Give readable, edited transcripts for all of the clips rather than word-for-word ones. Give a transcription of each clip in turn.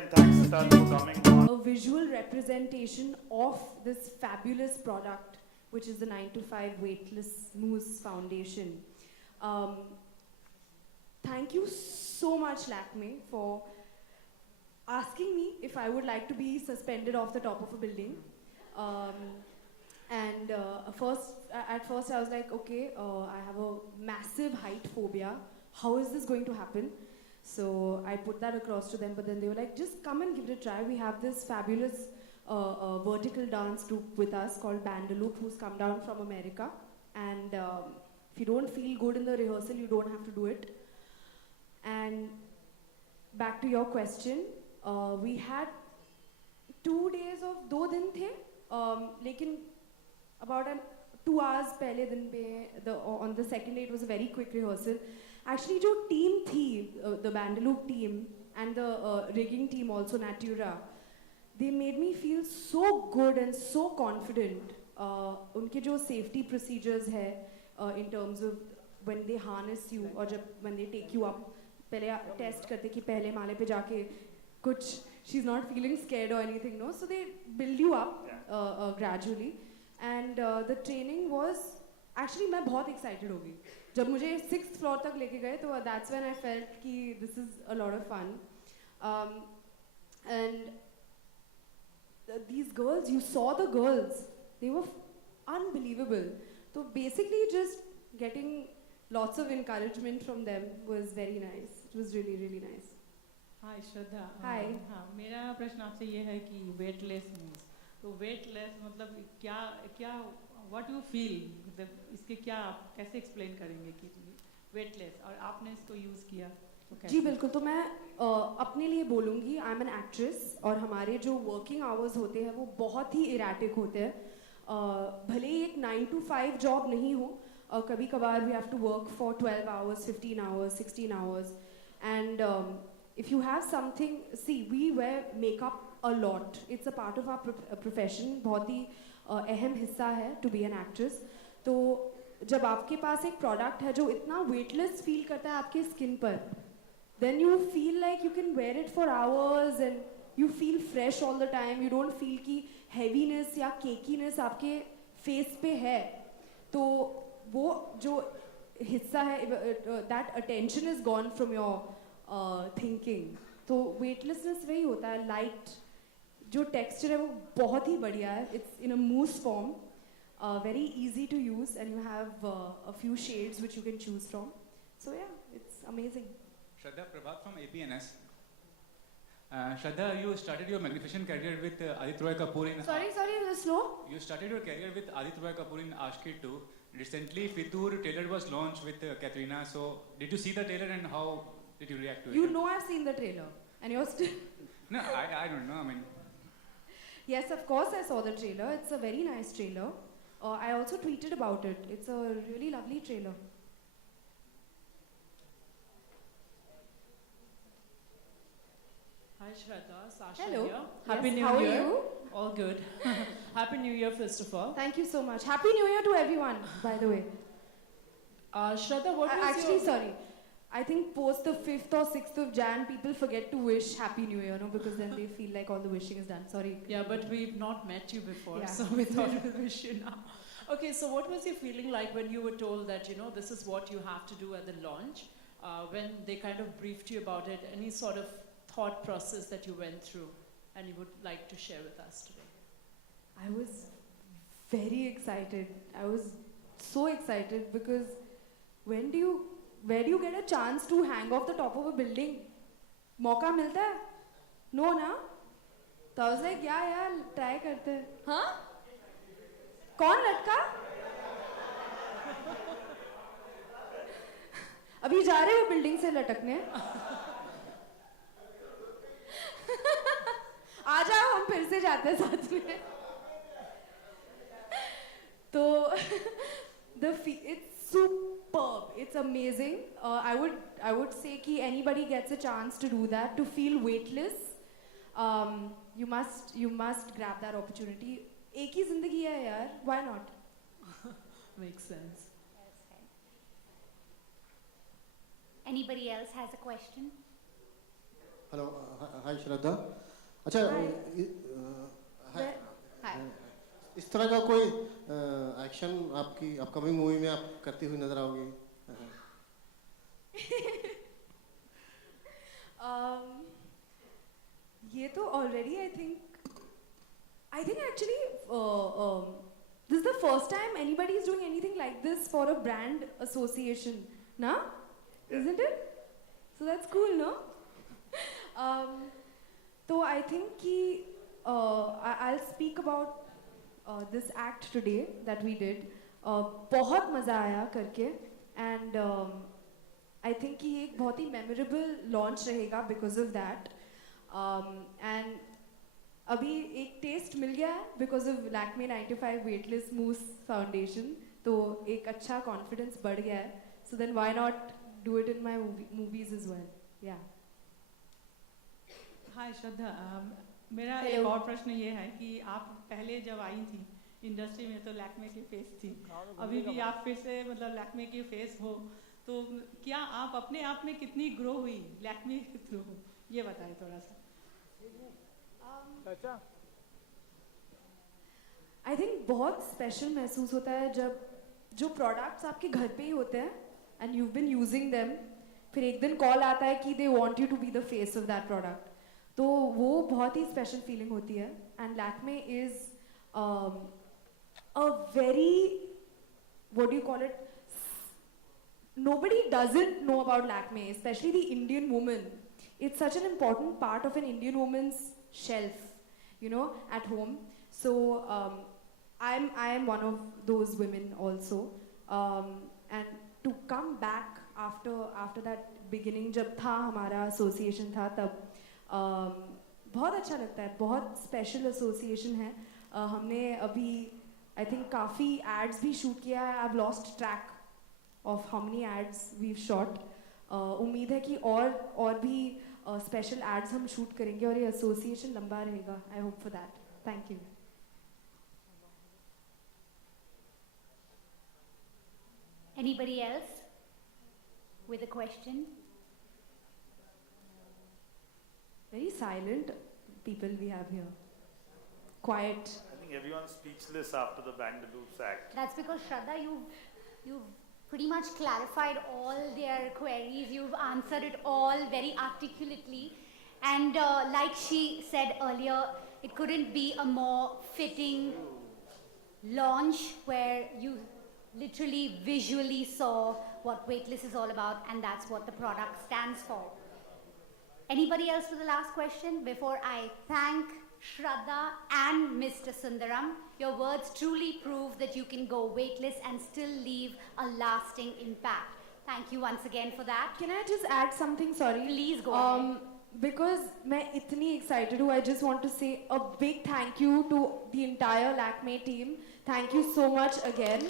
and thanks Siddharth for coming. A visual representation of this fabulous product, which is the 9 to 5 Weightless Mousse Foundation. Thank you so much, Lakme, for asking me if I would like to be suspended off the top of a building. At first I was like, okay, I have a massive height phobia. How is this going to happen? So I put that across to them, but then they were like, just come and give it a try. We have this fabulous vertical dance group with us called Bandaloop, who's come down from America. And if you don't feel good in the rehearsal, you don't have to do it. And back to your question, we had 2 days of 2 दिन थे, लेकिन about 2 hours पहले दिन पे, on the second day it was a very quick rehearsal. Actually, जो team थी, the Bandaloop team and the rigging team also, Natura, they made me feel so good and so confident. उनके जो safety procedures है, in terms of when they harness you or when they take you up, पहले test करते कि पहले माले पे जाके कुछ she's not feeling scared or anything, no? So they build you up gradually. And the training was, actually मैं बहुत excited हो गई. जब मुझे 6th floor तक लेके गए, तो that's when I felt कि this is a lot of fun. And these girls, you saw the girls, they were unbelievable. So basically just getting lots of encouragement from them was very nice. It was really, really nice. Hi Shraddha. Hi. हाँ, मेरा प्रश्न आपसे ये है कि weightless means, तो weightless मतलब क्या what do you feel, मतलब इसके क्या आप कैसे explain करेंगे कि weightless और आपने इसको use किया तो कैसे? जी बिल्कुल, तो मैं अपने लिए बोलूँगी, I'm an actress और हमारे जो working hours होते हैं वो बहुत ही erratic होते हैं. भले ही एक 9 to 5 job नहीं हो, कभी कभार we have to work for 12 hours, 15 hours, 16 hours, and if you have something, see, we wear makeup a lot. It's a part of our profession. बहुत ही अहम हिस्सा है to be an actress. तो जब आपके पास एक product है जो इतना weightless feel करता है आपके skin पर, then you feel like you can wear it for hours and you feel fresh all the time. You don't feel कि heaviness या cakiness आपके face पे है. तो वो जो हिस्सा है, that attention is gone from your thinking. तो weightlessness वही होता है, light, जो texture है वो बहुत ही बढ़िया है. It's in a mousse form, very easy to use, and you have a few shades which you can choose from. So yeah, it's amazing. Shraddha, Prabhat from APNS. Shraddha, you started your magnificent career with Aditya Roy Kapoor in... Sorry, it was slow. You started your career with Aditya Roy Kapoor in Aashki 2. Recently, Fitur trailer was launched with Katrina. So, did you see the trailer and how did you react to it? You know I've seen the trailer, and you're still... No, I don't know. I mean... Yes, of course I saw the trailer. It's a very nice trailer. I also tweeted about it. It's a really lovely trailer. Hi Shraddha, Sasha Hello. here. Yes, Happy New how Year. are you? All good. Happy New Year first of all. Thank you so much. Happy New Year to everyone, by the way. Shraddha, what was Actually, your... sorry. I think post the 5th or 6th of Jan, people forget to wish Happy New Year, no? Because then they feel like all the wishing is done. Sorry. Yeah, but we've not met you before, Yeah. so we thought we'd wish you now. Okay, so what was your feeling like when you were told that, you know, this is what you have to do at the launch? When they kind of briefed you about it, any sort of thought process that you went through and you would like to share with us today? I was very excited. I was so excited because where do you get a chance to hang off the top of a building? मौका मिलता है? No, ना? So I was like, yeah, try करते हैं. हाँ? कौन लटका? अभी जा रहे हो बिल्डिंग से लटकने? आ जाओ, हम फिर से जाते हैं साथ में. तो it's superb. It's amazing. I would say कि anybody gets a chance to do that, to feel weightless. You must grab that opportunity. एक ही जिंदगी है यार. Why not? Makes sense. Anybody else has a question? Hello, hi Shraddha. अच्छा, Hi. हाय। Hi. इस तरह का कोई एक्शन आपकी अपकमिंग मूवी में आप करती हुई नजर आओगी? ये तो already I think actually this is the first time anybody is doing anything like this for a brand association, na? Isn't it? So that's cool, no? So I think कि I'll speak about this act today that we did. बहुत मज़ा आया करके and I think कि ये एक बहुत ही memorable launch रहेगा because of that. And अभी एक टेस्ट मिल गया है because of Lakme 95 Weightless Mousse Foundation, तो एक अच्छा confidence बढ़ गया है. So then why not do it in my movies as well? Yeah. हाय श्रद्धा, मेरा Hello. एक और प्रश्न ये है कि आप पहले जब आई थी इंडस्ट्री में तो लैक्मे की फेस थी, अभी भी आप फिर से मतलब लैक्मे की फेस हो, तो क्या आप अपने आप में कितनी ग्रो हुई लैक्मे के थ्रू, ये बताएं थोड़ा सा। I think बहुत special महसूस होता है जब जो products आपके घर पे ही होते हैं and you've been using them, फिर एक दिन call आता है कि they want you to be the face of that product, तो वो बहुत ही special feeling होती है. And Lakme is a very, what do you call it, nobody doesn't know about Lakme, especially the Indian woman. It's such an important part of an Indian woman's shelf, you know, at home. So I am one of those women also. And to come back after that beginning, जब था हमारा association था तब बहुत अच्छा लगता है, बहुत special association है. हमने अभी I think काफ़ी ads भी shoot किया है. I've lost track of how many ads we've shot. उम्मीद है कि और भी special ads हम shoot करेंगे और ये association लंबा रहेगा. I hope for that. Thank you. Anybody else with a question? Very silent people we have here. Quiet. I think everyone's speechless after the Bandaloop's act. That's because Shraddha, you've pretty much clarified all their queries. You've answered it all very articulately, and like she said earlier, it couldn't be a more fitting launch where you literally visually saw what Weightless is all about, and that's what the product stands for. Anybody else for the last question before I thank Shraddha and Mr. Sundaram? Your words truly prove that you can go weightless and still leave a lasting impact. Thank you once again for that. Can I just add something? Sorry. Please go ahead. Because मैं इतनी excited हूँ, I just want to say a big thank you to the entire Lakme team. Thank you so much again.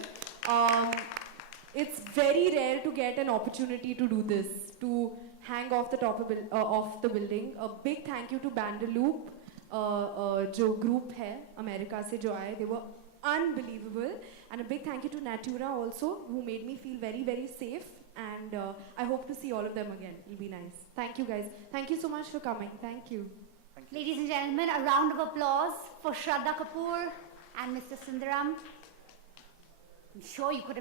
It's very rare to get an opportunity to do this, to hang off the top of the building. A big thank you to Bandaloop, जो group है America से जो आए, they were unbelievable. And a big thank you to Natura also, who made me feel very, very safe. And I hope to see all of them again. It'll be nice. Thank you guys. Thank you so much for coming. Thank you. Ladies and gentlemen, a round of applause for Shraddha Kapoor and Mr. Sundaram. I'm sure you could have